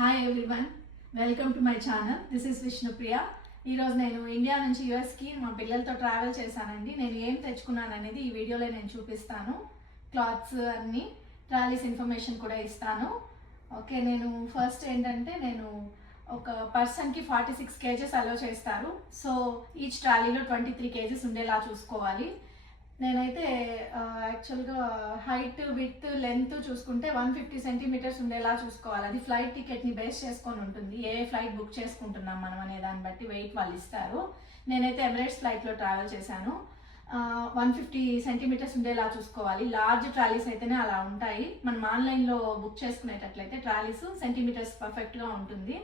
Hi everyone, welcome to my channel. This is Vishnupriya. ఈరోజు నేను India నుంచి యూఎస్కి మా పిల్లలతో ట్రావెల్ చేశానండి. నేను ఏం తెచ్చుకున్నాను అనేది ఈ వీడియోలో నేను చూపిస్తాను. క్లాత్స్ అన్నీ, ట్రాలీస్ ఇన్ఫర్మేషన్ కూడా ఇస్తాను. ఓకే, నేను ఫస్ట్ ఏంటంటే నేను ఒక పర్సన్కి 46 kgs అలో చేస్తారు. సో ఈచ్ ట్రాలీలో 23 kgs ఉండేలా చూసుకోవాలి. నేనైతే యాక్చువల్గా హైట్, విడ్త్, లెంత్ చూసుకుంటే 150 centimeters ఉండేలా చూసుకోవాలి. అది ఫ్లైట్ టికెట్ని బేస్ చేసుకొని ఉంటుంది. ఏ ఫ్లైట్ బుక్ చేసుకుంటున్నాం మనం అనే దాన్ని బట్టి వెయిట్ వాళ్ళు ఇస్తారు. నేనైతే ఎమిరేట్స్ ఫ్లైట్లో ట్రావెల్ చేశాను. 150 centimeters ఉండేలా చూసుకోవాలి. లార్జ్ ట్రాలీస్ అయితేనే అలా ఉంటాయి. మనం ఆన్లైన్లో బుక్ చేసుకునేటట్లయితే ట్రాలీస్ సెంటీమీటర్స్ పర్ఫెక్ట్గా ఉంటుంది.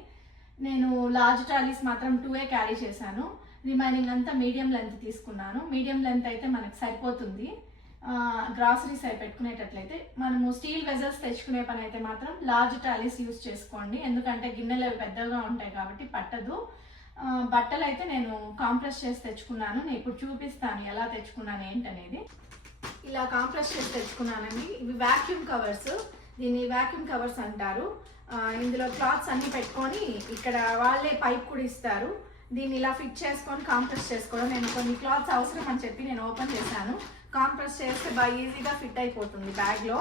నేను లార్జ్ ట్రాలీస్ మాత్రం 2 క్యారీ చేశాను. రిమైనింగ్ అంతా మీడియం లెంత్ తీసుకున్నాను. మీడియం లెంత్ అయితే మనకు సరిపోతుంది. గ్రాసరీస్ అవి పెట్టుకునేటట్లయితే. మనము స్టీల్ వెజల్స్ తెచ్చుకునే పని అయితే మాత్రం లార్జ్ ట్రాలీస్ యూజ్ చేసుకోండి, ఎందుకంటే గిన్నెలు అవి పెద్దగా ఉంటాయి కాబట్టి పట్టదు. బట్టలు అయితే నేను కాంప్రెస్ చేసి తెచ్చుకున్నాను. నేను ఇప్పుడు చూపిస్తాను ఎలా తెచ్చుకున్నాను ఏంటనేది. ఇలా కాంప్రెస్ చేసి తెచ్చుకున్నానండి. ఇవి వాక్యూమ్ కవర్స్. దీన్ని వాక్యూమ్ కవర్స్ అంటారు. ఇందులో క్లాత్స్ అన్ని పెట్టుకొని ఇక్కడ వాళ్ళే పైప్ కూడా ఇస్తారు. దీన్ని ఇలా ఫిట్ చేసుకొని కాంప్రెస్ చేసుకోవడం. నేను కొన్ని క్లాత్స్ అవసరం అని చెప్పి నేను ఓపెన్ చేశాను. కాంప్రెస్ చేస్తే బాగా ఈజీగా ఫిట్ అయిపోతుంది బ్యాగ్లో.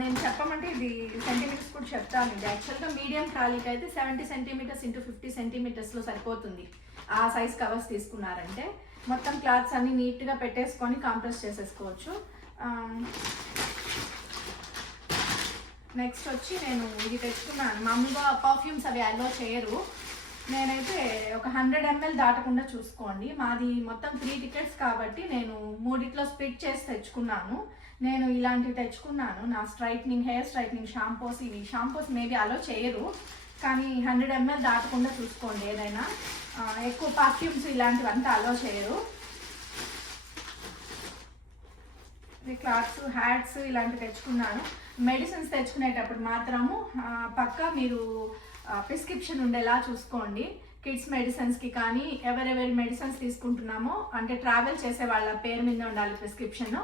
నేను చెప్పమంటే ఇది సెంటీమీటర్స్ కూడా చెప్తాను. ఇది యాక్చువల్గా మీడియం ట్రాలీకి అయితే 70 centimeters × 50 centimeters సరిపోతుంది. ఆ సైజ్ కవర్స్ తీసుకున్నారంటే మొత్తం క్లాత్స్ అన్ని నీట్గా పెట్టేసుకొని కాంప్రెస్ చేసేసుకోవచ్చు. నెక్స్ట్ వచ్చి నేను ఇది తెచ్చుకున్నాను. మామూలుగా పర్ఫ్యూమ్స్ అవి అలో చేయరు. నేనైతే ఒక 100 ml దాటకుండా చూసుకోండి. మాది మొత్తం 3 tickets కాబట్టి నేను 3 స్ప్లిట్ చేసి తెచ్చుకున్నాను. నేను ఇలాంటివి తెచ్చుకున్నాను. నా హెయిర్ స్ట్రైట్నింగ్ షాంపూస్, ఇవి షాంపూస్ మేబీ అలో చేయరు, కానీ 100 ml దాటకుండా చూసుకోండి. ఏదైనా ఎక్కువ పర్ఫ్యూమ్స్ ఇలాంటివంతా అలో చేయరు. క్లాత్స్, హ్యాట్స్ ఇలాంటివి తెచ్చుకున్నాను. మెడిసిన్స్ తెచ్చుకునేటప్పుడు మాత్రము పక్కా మీరు ప్రిస్క్రిప్షన్ ఉండేలా చూసుకోండి. కిడ్స్ మెడిసిన్స్కి కానీ ఎవరెవరి మెడిసిన్స్ తీసుకుంటున్నామో అంటే ట్రావెల్ చేసే వాళ్ళ పేరు మీద ఉండాలి ప్రిస్క్రిప్షన్.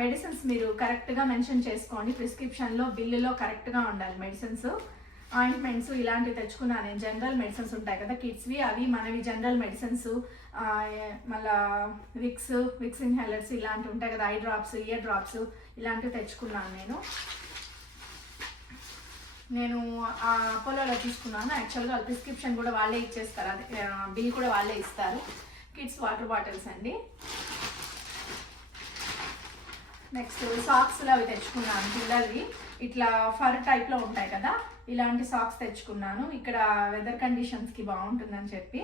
మెడిసిన్స్ మీరు కరెక్ట్గా మెన్షన్ చేసుకోండి. ప్రిస్క్రిప్షన్లో, బిల్లులో కరెక్ట్గా ఉండాలి మెడిసిన్స్. ఆయింట్మెంట్స్ ఇలాంటివి తెచ్చుకున్నాను. నేను జనరల్ మెడిసిన్స్ ఉంటాయి కదా కిడ్స్వి, అవి మనవి జనరల్ మెడిసిన్స్. మళ్ళా విక్స్ ఇన్హేలర్స్ ఇలాంటివి ఉంటాయి కదా, ఐ డ్రాప్స్, ఇయర్ డ్రాప్స్ ఇలాంటివి తెచ్చుకున్నాను. నేను అపోలోలో తీసుకున్నాను. యాక్చువల్గా ప్రిస్క్రిప్షన్ కూడా వాళ్ళే ఇచ్చేస్తారు, అదే బిల్ కూడా వాళ్ళే ఇస్తారు. కిడ్స్ వాటర్ బాటిల్స్ అండి. నెక్స్ట్ సాక్స్లు అవి తెచ్చుకున్నాను పిల్లలవి. ఇట్లా ఫర్ టైప్లో ఉంటాయి కదా, ఇలాంటి సాక్స్ తెచ్చుకున్నాను. ఇక్కడ వెదర్ కండిషన్స్కి బాగుంటుందని చెప్పి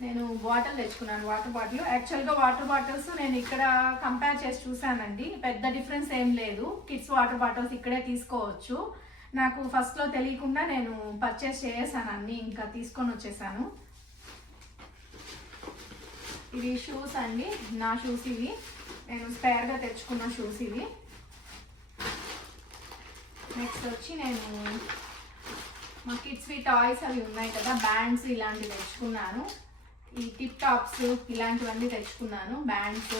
నేను బాటిల్ తెచ్చుకున్నాను. Water bottle. యాక్చువల్గా వాటర్ బాటిల్స్ నేను ఇక్కడ కంపేర్ చేసి చూసానండి. పెద్ద డిఫరెన్స్ ఏం లేదు. కిడ్స్ వాటర్ బాటిల్స్ ఇక్కడే తీసుకోవచ్చు. నాకు ఫస్ట్లో తెలియకుండా నేను పర్చేస్ చేసాను అన్నీ, ఇంకా తీసుకొని వచ్చేసాను. ఇవి షూస్ అండి, నా షూస్ ఇవి. నేను స్పేర్గా తెచ్చుకున్న షూస్ ఇవి. నెక్స్ట్ వచ్చి నేను మా కిడ్స్వి టాయ్స్ అవి ఉన్నాయి కదా, బ్యాండ్స్ ఇలాంటివి తెచ్చుకున్నాను. ఈ టిప్ టాప్స్ ఇలాంటివన్నీ తెచ్చుకున్నాను. బ్యాండ్స్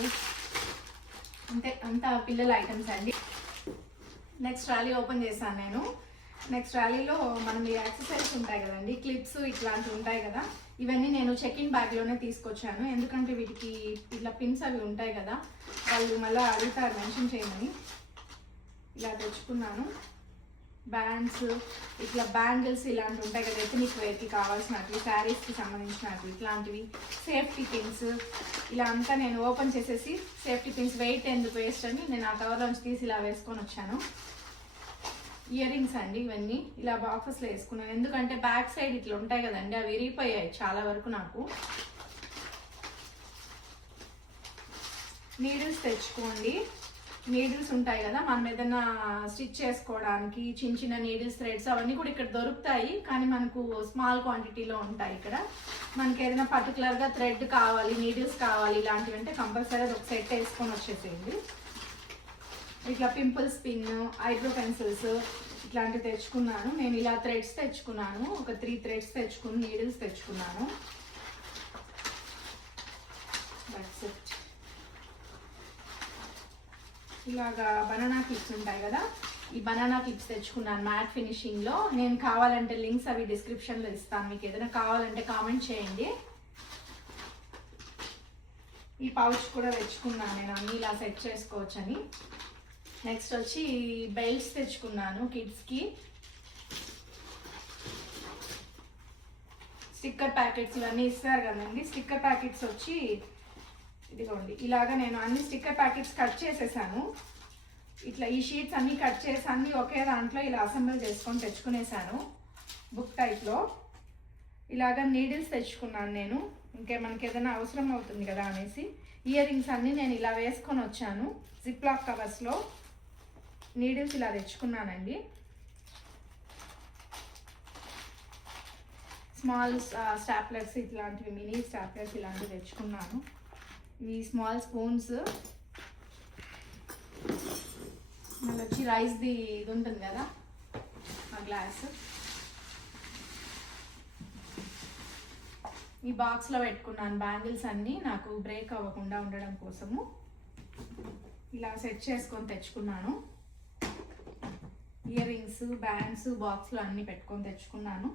అంతా పిల్లల ఐటమ్స్ అండి. నెక్స్ట్ ట్రాలీ ఓపెన్ చేశాను నేను. నెక్స్ట్ ట్రాలీలో మనం ఈ యాక్సెసరీస్ ఉంటాయి కదండి, క్లిప్స్ ఇట్లాంటివి ఉంటాయి కదా, ఇవన్నీ నేను చెక్ ఇన్ బ్యాగ్లోనే తీసుకొచ్చాను. ఎందుకంటే వీటికి ఇట్లా పిన్స్ అవి ఉంటాయి కదా, వాళ్ళు మళ్ళీ అడుగుతారు మెన్షన్ చేయమని. ఇలా తెచ్చుకున్నాను. బ్యాండ్స్, ఇట్లా బ్యాంగిల్స్ ఇలాంటివి ఉంటాయి కదా, ఎథనిక్ వేర్కి కావాల్సినవి, శారీస్కి సంబంధించినవి ఇట్లాంటివి. సేఫ్టీ పిన్స్ ఇలా అంతా నేను ఓపెన్ చేసేసి, సేఫ్టీ పిన్స్ వెయిట్ ఎందుకు వేస్ట్ అని నేను ఆ కవర్లోంచి తీసి ఇలా వేసుకొని వచ్చాను. ఇయర్ రింగ్స్ అండి, ఇవన్నీ ఇలా బాక్సెస్లో వేసుకున్నాను. ఎందుకంటే బ్యాక్ సైడ్ ఇట్లా ఉంటాయి కదండి, అవి విరిగిపోయాయి చాలా వరకు నాకు. నీడిల్స్ తెచ్చుకోండి. నీడిల్స్ ఉంటాయి కదా, మనం ఏదైనా స్టిచ్ చేసుకోవడానికి చిన్న చిన్న నీడిల్స్, థ్రెడ్స్ అవన్నీ కూడా ఇక్కడ దొరుకుతాయి, కానీ మనకు స్మాల్ క్వాంటిటీలో ఉంటాయి. ఇక్కడ మనకి ఏదైనా పర్టికులర్గా థ్రెడ్ కావాలి, నీడిల్స్ కావాలి ఇలాంటివి అంటే కంపల్సరీ అది ఒక సెట్ వేసుకొని వచ్చేసేయండి. ఇట్లా పింపుల్స్ పిన్, ఐబ్రో పెన్సిల్స్ ఇట్లాంటివి తెచ్చుకున్నాను. నేను ఇలా థ్రెడ్స్ తెచ్చుకున్నాను. ఒక 3 threads తెచ్చుకుని నీడిల్స్ తెచ్చుకున్నాను. That's it. ఇలాగా బనానా క్లిప్స్ ఉంటాయి కదా, ఈ బనానా క్లిప్స్ తెచ్చుకున్నాను మ్యాట్ ఫినిషింగ్లో. నేను కావాలంటే లింక్స్ అవి డిస్క్రిప్షన్లో ఇస్తాను, మీకు ఏదైనా కావాలంటే కామెంట్ చేయండి. ఈ పౌచ్ కూడా తెచ్చుకున్నాను నేను, అన్నీ ఇలా సెట్ చేసుకోవచ్చని. నెక్స్ట్ వచ్చి బెల్ట్స్ తెచ్చుకున్నాను కిడ్స్కి. స్టిక్కర్ ప్యాకెట్స్ ఇవన్నీ ఇస్తారు కదండి. స్టిక్కర్ ప్యాకెట్స్ వచ్చి ఇదిగోండి ఇలాగా నేను అన్ని స్టిక్కర్ ప్యాకెట్స్ కట్ చేసేసాను. ఇట్లా ఈ షీట్స్ అన్నీ కట్ చేసి అన్నీ ఒకే దాంట్లో ఇలా అసెంబుల్ చేసుకొని తెచ్చుకునేసాను బుక్ టైప్లో. ఇలాగా నీడిల్స్ తెచ్చుకున్నాను నేను, ఇంకే మనకి ఏదైనా అవసరం అవుతుంది కదా అనేసి. ఇయర్ రింగ్స్ అన్నీ నేను ఇలా వేసుకొని వచ్చాను జిప్ లాక్ కవర్స్లో. నీడిల్స్ ఇలా తెచ్చుకున్నానండి. స్మాల్ స్టాప్లర్స్ ఇట్లాంటివి, మినీ స్టాప్లర్స్ ఇలాంటివి తెచ్చుకున్నాను. ఇవి స్మాల్ స్పూన్స్. మళ్ళీ వచ్చి రైస్ది ఇది ఉంటుంది కదా ఆ గ్లాస్, ఈ బాక్స్లో పెట్టుకున్నాను బ్యాంగిల్స్ అన్నీ నాకు బ్రేక్ అవ్వకుండా ఉండడం కోసము. ఇలా సెట్ చేసుకొని తెచ్చుకున్నాను. ఇయర్ రింగ్స్, బ్యాండ్స్ బాక్స్లో అన్నీ పెట్టుకొని తెచ్చుకున్నాను.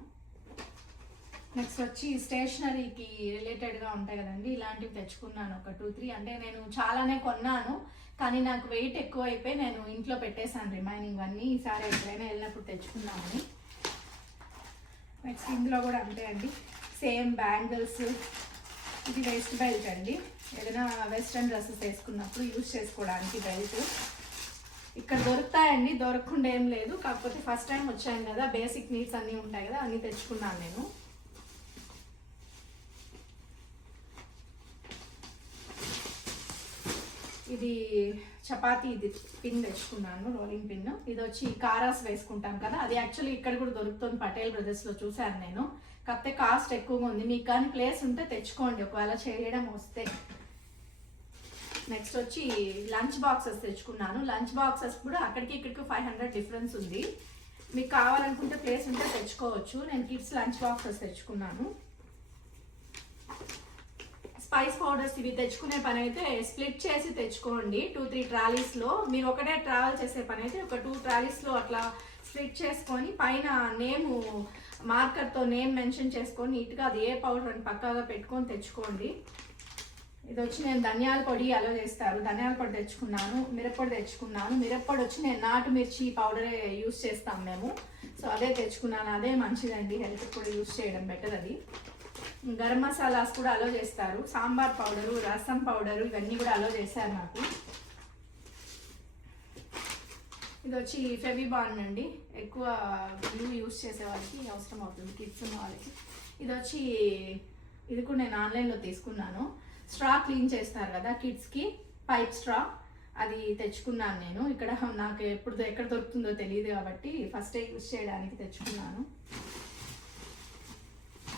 నెక్స్ట్ వచ్చి స్టేషనరీకి రిలేటెడ్గా ఉంటాయి కదండి, ఇలాంటివి తెచ్చుకున్నాను ఒక 2-3. అంటే నేను చాలానే కొన్నాను, కానీ నాకు వెయిట్ ఎక్కువ అయిపోయి నేను ఇంట్లో పెట్టేశాను రిమైనింగ్ అన్నీ. ఈసారి ఎప్పుడైనా వెళ్ళినప్పుడు తెచ్చుకున్నామని. నెక్స్ట్ ఇందులో కూడా అంతే అండి, సేమ్ బ్యాంగిల్స్. ఇది వేస్ట్ బెల్ట్ అండి, ఏదైనా వెస్ట్రన్ డ్రెస్సెస్ వేసుకున్నప్పుడు యూజ్ చేసుకోవడానికి బెల్ట్. ఇక్కడ దొరుకుతాయండి, దొరకకుండా ఏం లేదు. కాకపోతే ఫస్ట్ టైం వచ్చాను కదా, బేసిక్ నీడ్స్ అన్నీ ఉంటాయి కదా, అన్నీ తెచ్చుకున్నాను నేను. ఇది చపాతీ ఇది పిన్ తెచ్చుకున్నాను, రోలింగ్ పిన్. ఇది వచ్చి కారాస్ వేసుకుంటాం కదా, అది యాక్చువల్లీ ఇక్కడ కూడా దొరుకుతుంది పటేల్ బ్రదర్స్లో చూశాను నేను. కాకపోతే కాస్ట్ ఎక్కువగా ఉంది, మీకు కానీ ప్లేస్ ఉంటే తెచ్చుకోండి ఒకవేళ చేయడం వస్తే. నెక్స్ట్ వచ్చి లంచ్ బాక్సెస్ తెచ్చుకున్నాను. లంచ్ బాక్సెస్ కూడా అక్కడికి ఇక్కడికి 500 డిఫరెన్స్ ఉంది. మీకు కావాలనుకుంటే ప్లేస్ ఉంటే తెచ్చుకోవచ్చు. నేను కిడ్స్ లంచ్ బాక్సెస్ తెచ్చుకున్నాను. స్పైస్ పౌడర్స్ ఇవి తెచ్చుకునే పని అయితే స్ప్లిట్ చేసి తెచ్చుకోండి 2-3 ట్రాలీస్లో. మీరు ఒకటే ట్రావెల్ చేసే పని అయితే ఒక 2 ట్రాలీస్లో అట్లా స్ప్లిట్ చేసుకొని పైన నేము మార్కర్తో నేమ్ మెన్షన్ చేసుకొని నీట్గా అది ఏ పౌడర్ అని పక్కాగా పెట్టుకొని తెచ్చుకోండి. ఇది వచ్చి నేను ధనియాల పొడి అలో చేస్తారు, ధనియాల పొడి తెచ్చుకున్నాను. మిరప్పొడి తెచ్చుకున్నాను. మిరప్పొడి వచ్చి నేను నాటు మిర్చి పౌడరే యూస్ చేస్తాం మేము, సో అదే తెచ్చుకున్నాను. అదే మంచిదండి, హెల్త్ కూడా యూస్ చేయడం బెటర్ అది. గరం మసాలాస్ కూడా అలో చేస్తారు, సాంబార్ పౌడరు, రసం పౌడరు ఇవన్నీ కూడా అలో చేశారు నాకు. ఇది వచ్చి ఫెవిబాండ్ అండి, ఎక్కువ గ్లూ యూస్ చేసే వాళ్ళకి అవసరం అవుతుంది, కిడ్స్ ఉన్న వాళ్ళకి. ఇది వచ్చి ఇది కూడా నేను ఆన్లైన్లో తీసుకున్నాను. స్ట్రా క్లీన్ చేస్తారు కదా కిడ్స్కి, పైప్ స్ట్రా, అది తెచ్చుకున్నాను నేను. ఇక్కడ నాకు ఎక్కడ దొరుకుతుందో తెలియదు కాబట్టి ఫస్ట్ యూస్ చేయడానికి తెచ్చుకున్నాను.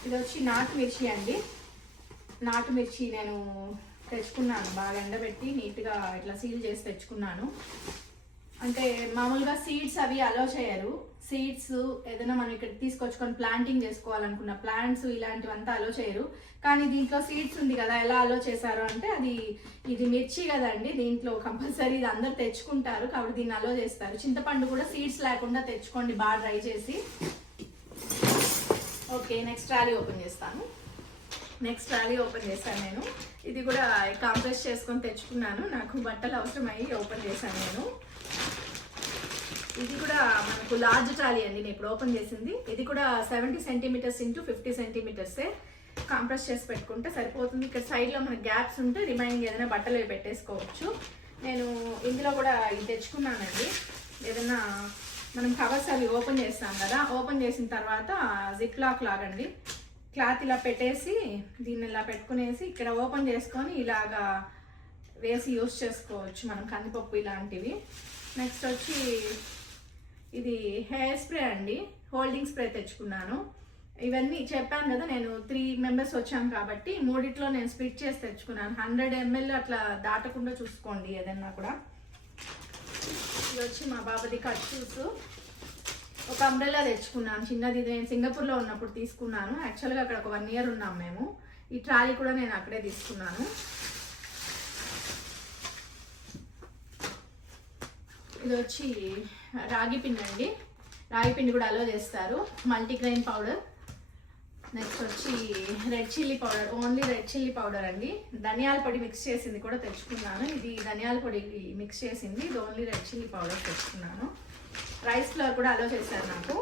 ఇది వచ్చి నాటు మిర్చి అండి. నాటు మిర్చి నేను తెచ్చుకున్నాను, బాగా ఎండబెట్టి నీట్గా ఇట్లా సీల్ చేసి తెచ్చుకున్నాను. అంటే మామూలుగా సీడ్స్ అవి అలో చేయరు. సీడ్స్ ఏదైనా మనం ఇక్కడ తీసుకొచ్చుకొని ప్లాంటింగ్ చేసుకోవాలనుకున్న ప్లాంట్స్ ఇలాంటివంతా అలో చేయరు. కానీ దీంట్లో సీడ్స్ ఉంది కదా, ఎలా అలో చేశారు అంటే ఇది మిర్చి కదండి, దీంట్లో కంపల్సరీ ఇది అందరు తెచ్చుకుంటారు కాబట్టి దీన్ని అలో చేస్తారు. చింతపండు కూడా సీడ్స్ లేకుండా తెచ్చుకోండి, బాగా డ్రై చేసి. ఓకే, నెక్స్ట్ ట్రాలీ ఓపెన్ చేస్తాను. నెక్స్ట్ ట్రాలీ ఓపెన్ చేశాను నేను. ఇది కూడా కాంప్రెస్ చేసుకొని తెచ్చుకున్నాను, నాకు బట్టలు అవసరమయ్యి ఓపెన్ చేశాను నేను. ఇది కూడా మనకు లార్జ్ ట్రాలీ అండి, నేను ఇప్పుడు ఓపెన్ చేసింది. ఇది కూడా 70 సెంటీమీటర్స్ ఇంటూ 50 సెంటీమీటర్సే. కాంప్రెస్ చేసి పెట్టుకుంటే సరిపోతుంది. ఇక్కడ సైడ్లో మనకి గ్యాప్స్ ఉంటే రిమైనింగ్ ఏదైనా బట్టలు పెట్టేసుకోవచ్చు. నేను ఇందులో కూడా ఇది తెచ్చుకున్నానండి, ఏదైనా మనం కవర్స్ అవి ఓపెన్ చేస్తాం కదా, ఓపెన్ చేసిన తర్వాత జిప్ లాక్ లాగండి, క్లాత్ ఇలా పెట్టేసి దీన్ని ఇలా పెట్టుకునేసి ఇక్కడ ఓపెన్ చేసుకొని ఇలాగా వేసి యూస్ చేసుకోవచ్చు మనం కందిపప్పు ఇలాంటివి. నెక్స్ట్ వచ్చి ఇది హెయిర్ స్ప్రే అండి, హోల్డింగ్ స్ప్రే తెచ్చుకున్నాను. ఇవన్నీ చెప్పాను కదా, నేను 3 మెంబర్స్ వచ్చాను కాబట్టి మూడిట్లో నేను స్ప్లిట్ చేసి తెచ్చుకున్నాను. 100 ml అట్లా దాటకుండా చూసుకోండి ఏదన్నా కూడా. ఇది వచ్చి మా బాబుది కట్ షూస్. ఒక అంబ్రెల్లా తెచ్చుకున్నాను చిన్నది, ఇది నేను సింగపూర్లో ఉన్నప్పుడు తీసుకున్నాను. యాక్చువల్గా అక్కడ ఒక 1 year ఉన్నాం మేము. ఈ ట్రాలీ కూడా నేను అక్కడే తీసుకున్నాను. ఇది వచ్చి రాగి పిండి అండి. రాగి పిండి కూడా అలో చేస్తారు. Multigrain powder. నెక్స్ట్ వచ్చి red chilli powder, only red chilli powder అండి. ధనియాల పొడి మిక్స్ చేసింది కూడా తెచ్చుకున్నాను. ఇది ధనియాల పొడి మిక్స్ చేసింది, ఇది ఓన్లీ రెడ్ చిల్లీ పౌడర్ తెచ్చుకున్నాను. రైస్ ఫ్లవర్ కూడా అలో చేశారు నాకు.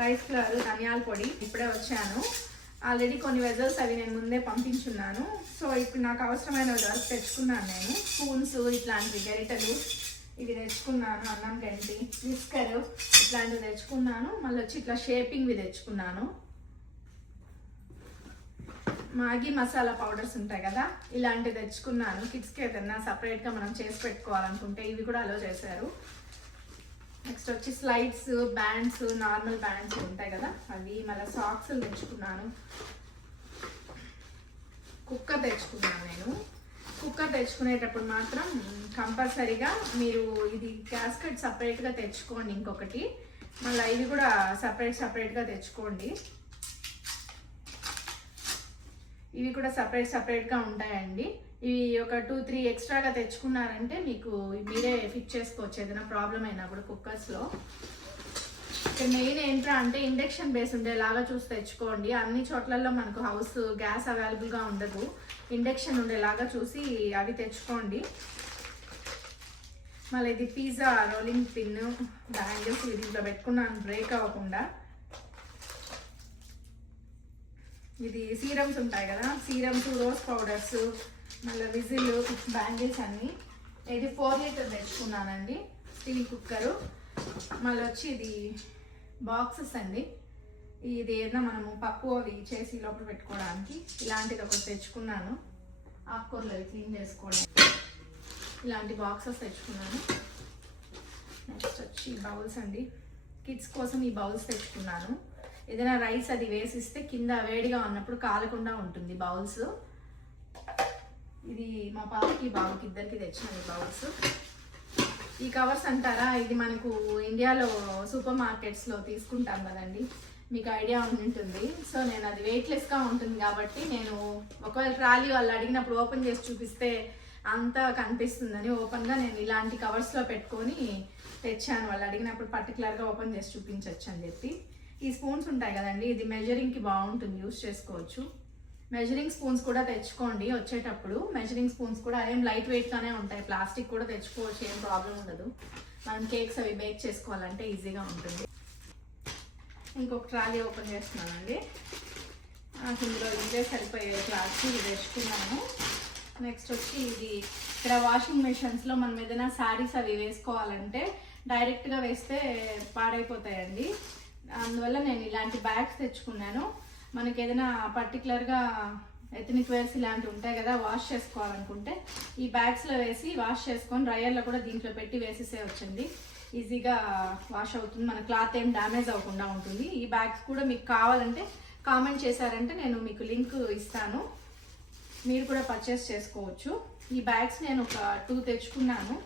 రైస్ ఫ్లవర్, ధనియాల పొడి ఇప్పుడే వచ్చాను. ఆల్రెడీ కొన్ని వెజల్స్ అవి నేను ముందే పంపించున్నాను. సో ఇప్పుడు నాకు అవసరమైన వెజల్స్ తెచ్చుకున్నాను నేను. స్పూన్స్ ఇట్లాంటివి, గరిటెలు ఇవి తెచ్చుకున్నాను. అన్నం గంటి, విస్కర్ ఇట్లాంటివి తెచ్చుకున్నాను. మళ్ళీ వచ్చి ఇట్లా షేపింగ్వి తెచ్చుకున్నాను. మ్యాగీ మసాలా పౌడర్స్ ఉంటాయి కదా, ఇలాంటివి తెచ్చుకున్నాను. కిడ్స్కి ఏదైనా సపరేట్గా మనం చేసి పెట్టుకోవాలనుకుంటే ఇవి కూడా అలో చేశారు. నెక్స్ట్ వచ్చి స్లైడ్స్, బ్యాండ్స్, నార్మల్ బ్యాండ్స్ ఉంటాయి కదా అవి. మళ్ళీ సాక్స్ తెచ్చుకున్నాను. కుక్కర్ తెచ్చుకున్నాను నేను. కుక్కర్ తెచ్చుకునేటప్పుడు మాత్రం కంపల్సరీగా మీరు ఇది క్యాస్కెట్ సపరేట్గా తెచ్చుకోండి ఇంకొకటి. మళ్ళీ ఇవి కూడా సపరేట్గా తెచ్చుకోండి. ఇవి కూడా సపరేట్గా ఉంటాయండి. ఇవి ఒక 2-3 ఎక్స్ట్రాగా తెచ్చుకున్నారంటే మీకు మీరే ఫిట్ చేసుకోవచ్చు ఏదైనా ప్రాబ్లం అయినా కూడా కుక్కర్స్లో. ఇక్కడ మెయిన్ ఏంట్రా అంటే ఇండక్షన్ బేస్ ఉండేలాగా చూసి తెచ్చుకోండి. అన్ని చోట్లలో మనకు హౌస్ గ్యాస్ అవైలబుల్గా ఉండదు. ఇండక్షన్ ఉండేలాగా చూసి అవి తెచ్చుకోండి. మళ్ళీ ఇది పిజ్జా రోలింగ్ పిన్, బ్యాంగిల్స్ ఇది ఇంట్లో పెట్టుకున్నాను బ్రేక్ అవ్వకుండా. ఇది సీరమ్స్ ఉంటాయి కదా, సీరమ్స్, రోజ్ పౌడర్స్, మళ్ళీ విజిల్, బ్యాంగిల్స్ అన్నీ. ఇది 4 లీటర్ తెచ్చుకున్నానండి స్టీల్ కుక్కరు. మళ్ళీ వచ్చి ఇది బాక్సెస్ అండి. ఇది ఏదైనా మనము పప్పు అవి చేసి లోపల పెట్టుకోవడానికి ఇలాంటిది ఒకటి తెచ్చుకున్నాను. ఆకుకూరలు అవి క్లీన్ చేసుకోవడానికి ఇలాంటి బాక్సెస్ తెచ్చుకున్నాను. నెక్స్ట్ వచ్చి బౌల్స్ అండి. కిడ్స్ కోసం ఈ బౌల్స్ తెచ్చుకున్నాను. ఏదైనా రైస్ అది వేసిస్తే కింద వేడిగా ఉన్నప్పుడు కాలకుండా ఉంటుంది బౌల్స్. ఇది మా పాపకి బాబుకి ఇద్దరికి తెచ్చాను ఈ బౌల్స్. ఈ కవర్స్ అంటారా, ఇది మనకు ఇండియాలో సూపర్ మార్కెట్స్లో తీసుకుంటాం కదండి, మీకు ఐడియా ఉంటుంది. సో నేను అది వెయిట్లెస్గా ఉంటుంది కాబట్టి నేను ఒకవేళ ట్రాలీ వాళ్ళు అడిగినప్పుడు ఓపెన్ చేసి చూపిస్తే అంతా కనిపిస్తుందని ఓపెన్గా నేను ఇలాంటి కవర్స్లో పెట్టుకొని తెచ్చాను. వాళ్ళు అడిగినప్పుడు పర్టికులర్గా ఓపెన్ చేసి చూపించవచ్చు అని చెప్పి. ఈ స్పూన్స్ ఉంటాయి కదండి, ఇది మెజరింగ్కి బాగుంటుంది, యూస్ చేసుకోవచ్చు. మెజరింగ్ స్పూన్స్ కూడా తెచ్చుకోండి వచ్చేటప్పుడు. మెజరింగ్ స్పూన్స్ కూడా ఏం లైట్ వెయిట్గానే ఉంటాయి, ప్లాస్టిక్ కూడా తెచ్చుకోవచ్చు, ఏం ప్రాబ్లం ఉండదు. మనం కేక్స్ అవి బేక్ చేసుకోవాలంటే ఈజీగా ఉంటుంది. ఇంకొక ట్రాలీ ఓపెన్ చేస్తున్నానండి. ఇందులో ఇదే సరిపోయే క్లాత్కి ఇది తెచ్చుకున్నాను. నెక్స్ట్ వచ్చి ఇది ఇక్కడ వాషింగ్ మెషిన్స్లో మనం ఏదైనా శారీస్ అవి వేసుకోవాలంటే డైరెక్ట్గా వేస్తే పాడైపోతాయండి. అందువల్ల నేను ఇలాంటి బ్యాగ్స్ తెచ్చుకున్నాను. మనకి ఏదైనా పర్టికులర్గా ఎథనిక్ వేర్స్ ఇలాంటివి ఉంటాయి కదా, వాష్ చేసుకోవాలనుకుంటే ఈ బ్యాగ్స్లో వేసి వాష్ చేసుకొని డ్రయర్లో కూడా దీంట్లో పెట్టి వేసేసే వచ్చింది. ఈజీగా వాష్ అవుతుంది, మన క్లాత్ ఏం డ్యామేజ్ అవ్వకుండా ఉంటుంది. ఈ బ్యాగ్స్ కూడా మీకు కావాలంటే కామెంట్ చేశారంటే నేను మీకు లింక్ ఇస్తాను, మీరు కూడా పర్చేస్ చేసుకోవచ్చు. ఈ బ్యాగ్స్ నేను ఒక 2 తెచ్చుకున్నాను.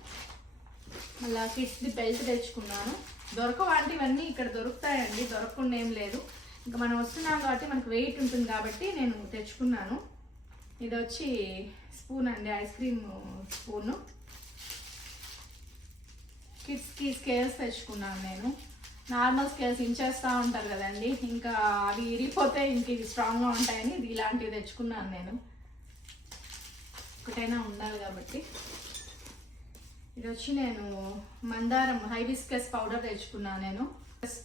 మళ్ళీ కిడ్స్ది బెల్ట్ తెచ్చుకున్నాను. దొరకవాంటివన్నీ ఇక్కడ దొరుకుతాయండి, దొరకకుండా ఏం లేదు. ఇంకా మనం వస్తున్నాం కాబట్టి మనకు వెయిట్ ఉంటుంది కాబట్టి నేను తెచ్చుకున్నాను. ఇది వచ్చి స్పూన్ అండి, ఐస్ క్రీమ్ స్పూను. కిడ్స్కి స్కేల్స్ తెచ్చుకున్నాను నేను. నార్మల్ స్కేల్స్ ఇంచేస్తూ ఉంటారు కదండి, ఇంకా అవి ఇరిగిపోతే ఇంక ఇవి స్ట్రాంగ్గా ఉంటాయని ఇది ఇలాంటివి తెచ్చుకున్నాను నేను. ఒకటైనా ఉండాలి కాబట్టి. ఇది వచ్చి నేను మందారం హైబిస్కస్ పౌడర్ తెచ్చుకున్నాను. నేను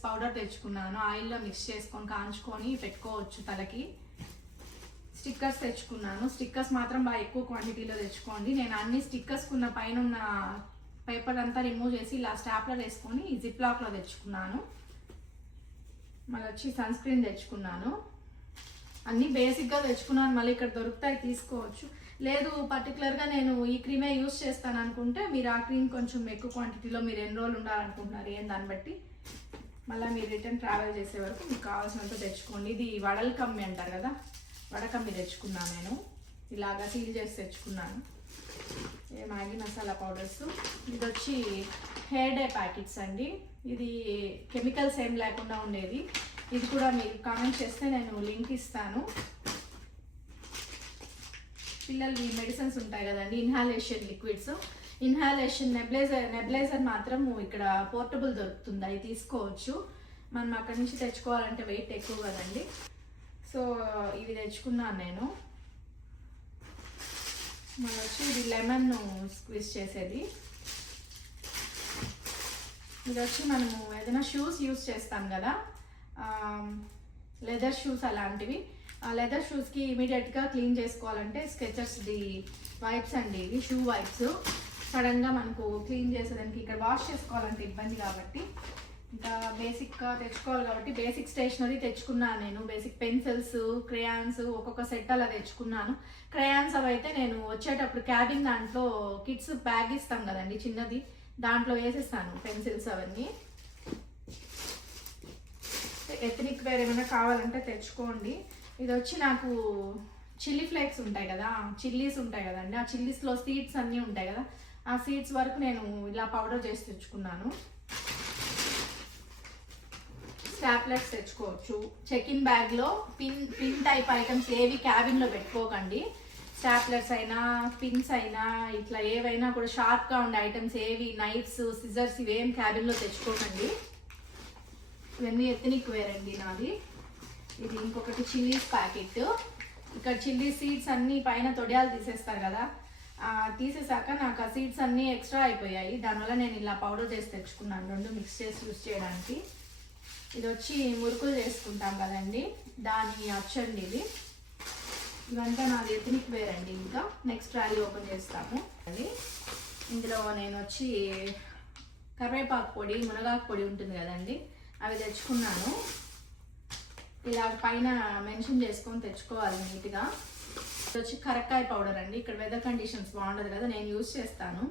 పౌడర్ తెచ్చుకున్నాను, ఆయిల్లో మిక్స్ చేసుకొని కాంచుకొని పెట్టుకోవచ్చు తలకి. స్టిక్కర్స్ తెచ్చుకున్నాను. స్టిక్కర్స్ మాత్రం బాగా ఎక్కువ క్వాంటిటీలో తెచ్చుకోండి. నేను అన్ని స్టిక్కర్స్ ఉన్న పైన ఉన్న పేపర్ అంతా రిమూవ్ చేసి ఇలా స్టాప్లర్ వేసుకొని జిప్ లాక్లో తెచ్చుకున్నాను. మళ్ళీ వచ్చి సన్ స్క్రీన్ తెచ్చుకున్నాను. అన్నీ బేసిక్గా తెచ్చుకున్నాను, మళ్ళీ ఇక్కడ దొరుకుతాయి తీసుకోవచ్చు. లేదు పర్టికులర్గా నేను ఈ క్రీమే యూస్ చేస్తాను అనుకుంటే మీరు ఆ క్రీమ్ కొంచెం ఎక్కువ క్వాంటిటీలో మీరు ఎన్ని రోజులు ఉండాలనుకుంటున్నారు ఏం దాన్ని బట్టి మళ్ళీ మీరు రిటర్న్ ట్రావెల్ చేసే వరకు మీకు కావాల్సినంత తెచ్చుకోండి. ఇది వడల్ కమ్మి అంటారు కదా, వడకమ్మి తెచ్చుకున్నాను నేను. ఇలాగా సీల్ చేసి తెచ్చుకున్నాను. Maggi masala powders. ఇది వచ్చి హెయిర్ డే ప్యాకెట్స్ అండి. ఇది కెమికల్స్ ఏం లేకుండా ఉండేది. ఇది కూడా మీరు కామెంట్ చేస్తే నేను లింక్ ఇస్తాను. పిల్లలవి మెడిసిన్స్ ఉంటాయి కదండి, ఇన్హాలేషన్ లిక్విడ్స్. ఇన్హాలేషన్ నెబులైజర్ మాత్రం ఇక్కడ పోర్టబుల్ దొరుకుతుంది, అవి తీసుకోవచ్చు. మనం అక్కడి నుంచి తెచ్చుకోవాలంటే వెయిట్ ఎక్కువ కదండి. సో ఇవి తెచ్చుకున్నాను నేను. మన వచ్చి ఇది లెమన్ స్క్వీజ్ చేసేది. ఇది వచ్చి మనము ఏదైనా షూస్ యూస్ చేస్తాం కదా, లెదర్ షూస్ అలాంటివి. ఆ లెదర్ షూస్కి ఇమీడియట్గా క్లీన్ చేసుకోవాలంటే స్కెచర్స్ది వైప్స్ అండి, ఇవి షూ వైప్స్. సడన్గా మనకు క్లీన్ చేసేదానికి ఇక్కడ వాష్ చేసుకోవాలంటే ఇబ్బంది కాబట్టి ఇంకా బేసిక్గా తెచ్చుకోవాలి కాబట్టి బేసిక్ స్టేషనరీ తెచ్చుకున్నాను నేను. బేసిక్ పెన్సిల్స్, క్రేయాన్స్ ఒక్కొక్క సెట్ అలా తెచ్చుకున్నాను. క్రేయాన్స్ అవి అయితే నేను వచ్చేటప్పుడు క్యాబిన్ దాంట్లో కిడ్స్ బ్యాగ్ ఇస్తాం కదండి చిన్నది, దాంట్లో వేసేస్తాను పెన్సిల్స్ అవన్నీ. ఎథనిక్ వేర్ ఏమైనా కావాలంటే తెచ్చుకోండి. ఇది వచ్చి నాకు చిల్లీ ఫ్లేక్స్ ఉంటాయి కదా, చిల్లీస్ ఉంటాయి కదండి, ఆ చిల్లీస్లో సీడ్స్ అన్నీ ఉంటాయి కదా, ఆ సీడ్స్ వరకు నేను ఇలా పౌడర్ చేసి తెచ్చుకున్నాను. స్టాప్లెట్స్ తెచ్చుకోవచ్చు. చెకిన్ బ్యాగ్లో పిన్ టైప్ ఐటమ్స్ ఏవి క్యాబిన్లో పెట్టుకోకండి. స్టాప్లెట్స్ అయినా పిన్స్ అయినా ఇట్లా ఏవైనా కూడా షార్ప్గా ఉండే ఐటమ్స్ ఏవి, నైఫ్స్, సిజర్స్ ఇవేం క్యాబిన్లో తెచ్చుకోకండి. ఇవన్నీ ఎథనిక్ వేర్ అండి నాది. ఇది ఇంకొకటి చిల్లీస్ ప్యాకెట్. ఇక్కడ చిల్లీ సీడ్స్ అన్నీ పైన తొడియాలు తీసేస్తారు కదా, తీసేసాక నాకు ఆ సీడ్స్ అన్నీ ఎక్స్ట్రా అయిపోయాయి, దానివల్ల నేను ఇలా పౌడర్ చేసి తెచ్చుకున్నాను, రెండు మిక్స్ చేసి యూస్ చేయడానికి. ఇది వచ్చి మురుకులు చేసుకుంటాం కదండి, దాని అచ్చండి ఇది. ఇవంతా నాది ఎథనిక్ వేర్ అండి. ఇంకా నెక్స్ట్ ర్యాలీ ఓపెన్ చేస్తాము. అది ఇందులో నేను వచ్చి కరివేపాకు పొడి, మునగాకు పొడి ఉంటుంది కదండి, అవి తెచ్చుకున్నాను. ఇలా పైన మెన్షన్ చేసుకొని తెచ్చుకోవాలి నీట్గా. ఇది వచ్చి కరక్కాయ పౌడర్ అండి. ఇక్కడ వెదర్ కండిషన్స్ బాగుండదు కదా, నేను యూజ్ చేస్తాను.